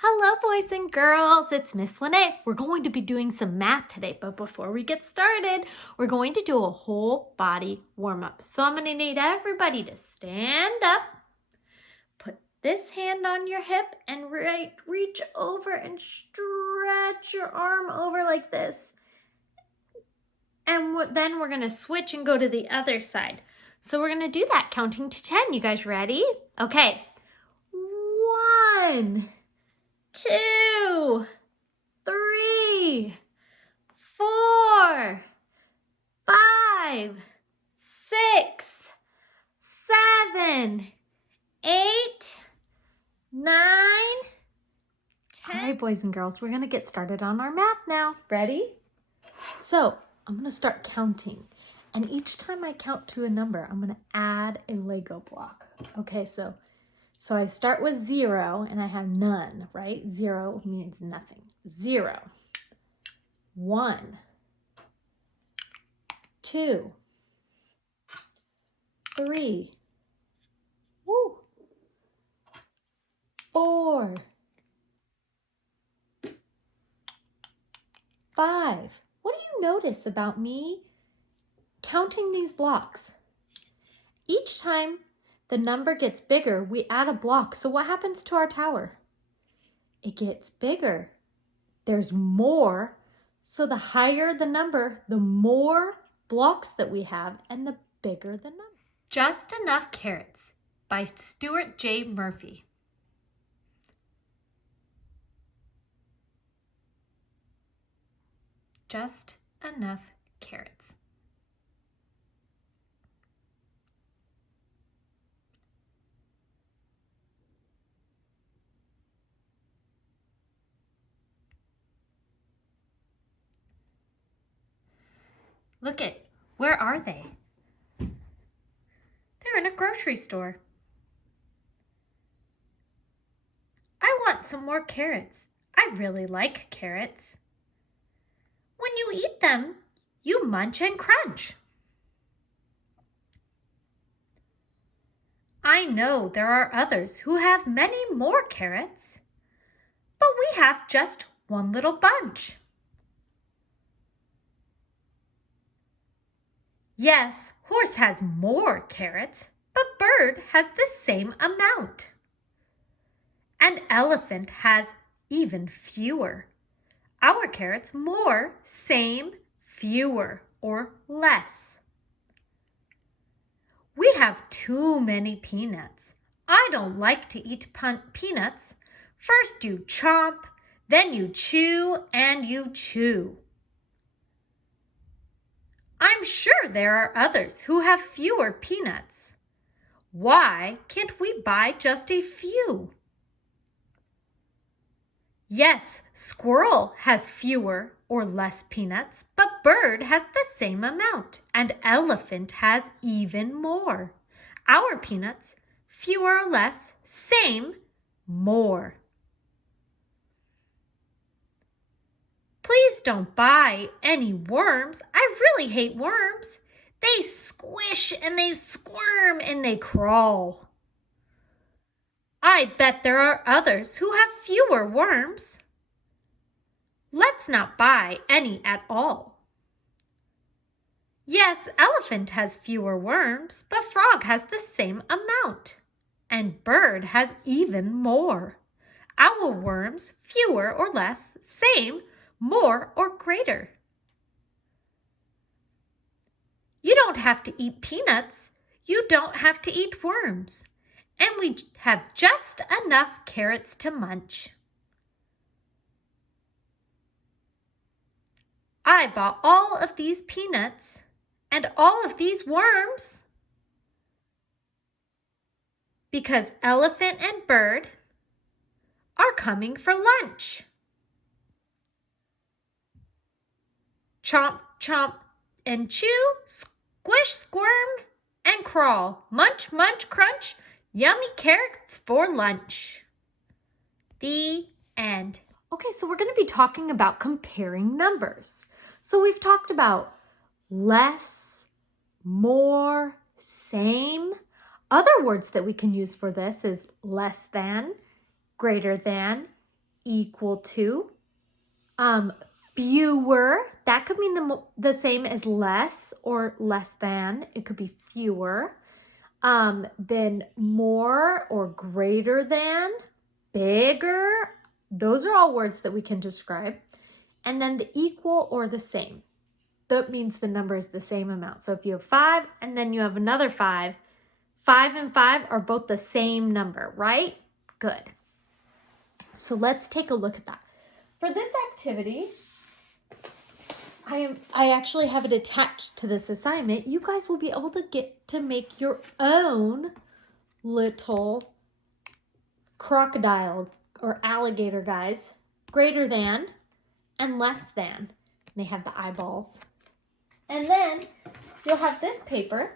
Hello, boys and girls. It's Miss Lene. We're going to be doing some math today, but before we get started, we're going to do a whole body warm-up. So I'm going to need everybody to stand up, put this hand on your hip, and reach over and stretch your arm over like this. And then we're going to switch and go to the other side. So we're going to do that counting to 10. You guys ready? Okay. 1, 2, 3, 4, 5, 6, 7, 8, 9, 10. All right, boys and girls, we're going to get started on our math now. Ready? So I'm going to start counting. And each time I count to a number, I'm going to add a Lego block. Okay, so I start with 0 and I have none, right? 0 means nothing. 0, 1, 2, 3, 4, 5. What do you notice about me counting these blocks? Each time the number gets bigger, we add a block. So what happens to our tower? It gets bigger. There's more. So the higher the number, the more blocks that we have and the bigger the number. Just Enough Carrots by Stuart J. Murphy. Just enough carrots. Look it, where are they? They're in a grocery store. I want some more carrots. I really like carrots. When you eat them, you munch and crunch. I know there are others who have many more carrots, but we have just one little bunch. Yes, horse has more carrots, but bird has the same amount. And elephant has even fewer. Our carrots more, same, fewer, or less. We have too many peanuts. I don't like to eat peanuts. First you chomp, then you chew, and you chew. I'm sure there are others who have fewer peanuts. Why can't we buy just a few? Yes, squirrel has fewer or less peanuts, but bird has the same amount, and elephant has even more. Our peanuts, fewer or less, same, more. Please don't buy any worms. I really hate worms. They squish and they squirm and they crawl. I bet there are others who have fewer worms. Let's not buy any at all. Yes, elephant has fewer worms, but frog has the same amount. And bird has even more. Our worms, fewer or less, same, more or greater. You don't have to eat peanuts. You don't have to eat worms. And we have just enough carrots to munch. I bought all of these peanuts and all of these worms because elephant and bird are coming for lunch. Chomp, chomp, and chew, squish, squirm, and crawl. Munch, munch, crunch, yummy carrots for lunch. The end. Okay, so we're going to be talking about comparing numbers. So we've talked about less, more, same. Other words that we can use for this is less than, greater than, equal to. Fewer, that could mean the same as less or less than. It could be fewer. Then more or greater than, bigger. Those are all words that we can describe. And then the equal or the same. That means the number is the same amount. So if you have 5 and then you have another 5, 5 and 5 are both the same number, right? Good. So let's take a look at that. For this activity, I actually have it attached to this assignment. You guys will be able to get to make your own little crocodile or alligator, guys. Greater than and less than. They have the eyeballs. And then you'll have this paper.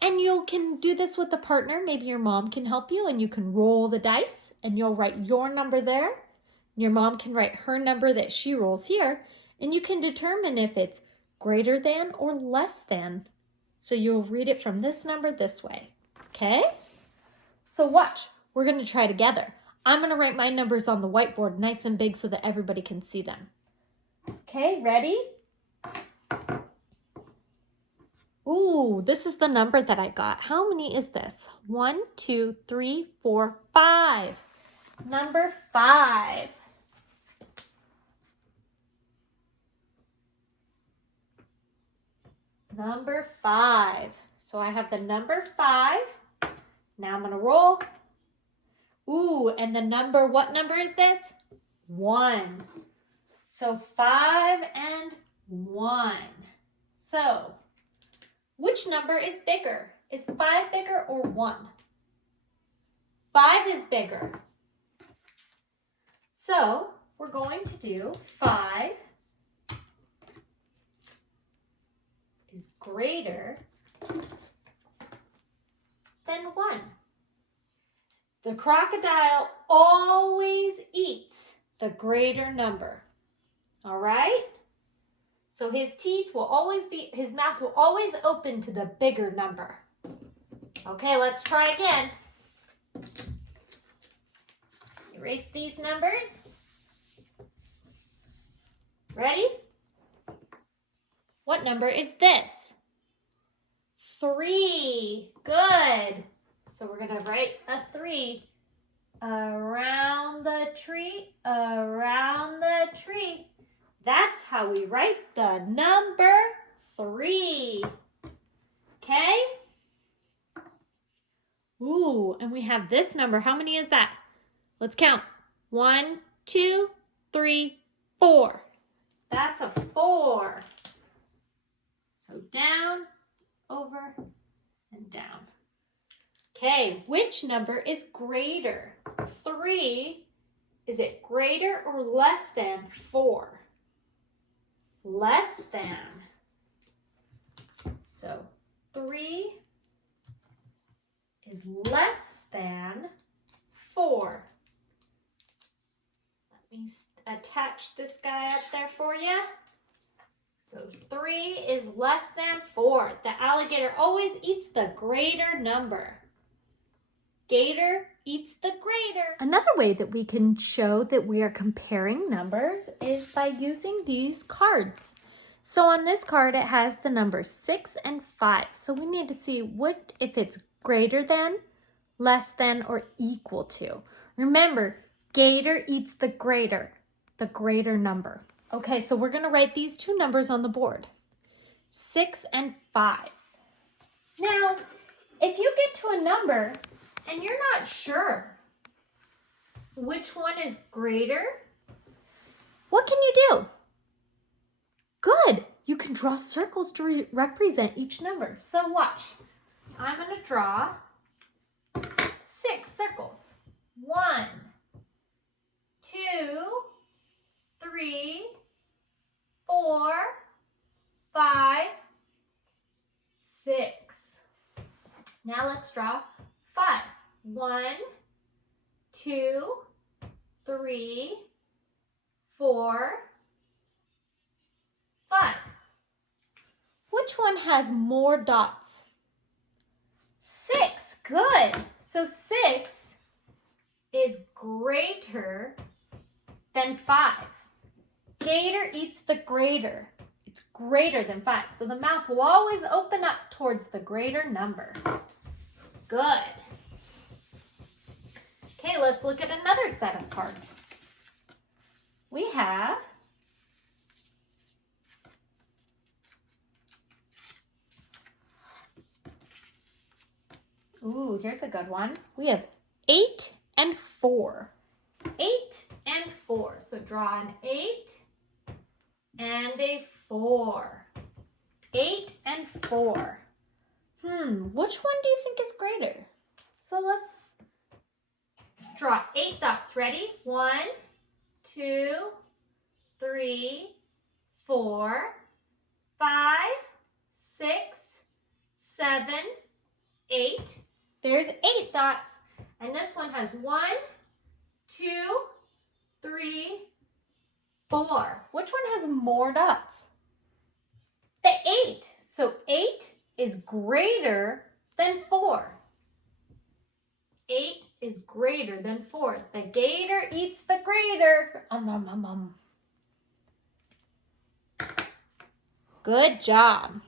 And you can do this with a partner. Maybe your mom can help you and you can roll the dice and you'll write your number there. Your mom can write her number that she rolls here. And you can determine if it's greater than or less than. So you'll read it from this number this way. Okay? So watch. We're going to try together. I'm going to write my numbers on the whiteboard nice and big so that everybody can see them. Okay, ready? Ooh, this is the number that I got. How many is this? 1, 2, 3, 4, 5. Number 5. Number 5. So I have the number 5. Now I'm going to roll. Ooh, and the number, what number is this? 1. So 5 and 1. So, which number is bigger? Is 5 bigger or 1? 5 is bigger. So, we're going to do 5 is greater than 1. The crocodile always eats the greater number. All right? So his mouth will always open to the bigger number. Okay, let's try again. Erase these numbers. Ready? What number is this? 3. Good. So we're going to write a 3. Around the tree, around the tree. That's how we write the number 3. Okay? Ooh, and we have this number. How many is that? Let's count. 1, 2, 3, 4. That's a 4. So down, over, and down. Okay, which number is greater? 3, is it greater or less than 4? Less than. So 3 is less than 4. Let me attach this guy up there for you. So 3 is less than 4. The alligator always eats the greater number. Gator eats the greater. Another way that we can show that we are comparing numbers is by using these cards. So on this card, it has the numbers 6 and 5. So we need to see if it's greater than, less than, or equal to. Remember, gator eats the greater number. Okay, so we're going to write these two numbers on the board. 6 and 5. Now, if you get to a number and you're not sure which one is greater, what can you do? Good. You can draw circles to represent each number. So watch. I'm going to draw 6 circles. 1, 2, 3, 4, 5, 6. Now let's draw 5. 1, 2, 3, 4, 5. Which one has more dots? 6. Good. So 6 is greater than 5. Gator eats the greater. It's greater than 5. So the mouth will always open up towards the greater number. Good. Okay, let's look at another set of cards. We have ooh, here's a good one. We have 8 and 4. 8 and 4. So draw an 8 and a 4. 8 and 4. Which one do you think is greater? So let's draw 8 dots. Ready? 1, 2, 3, 4, 5, 6, 7, 8. There's 8 dots. And this one has 1, 2, 3, 4. Which one has more dots? The 8. So 8 is greater than 4. 8 is greater than 4. The gator eats the greater. Good job.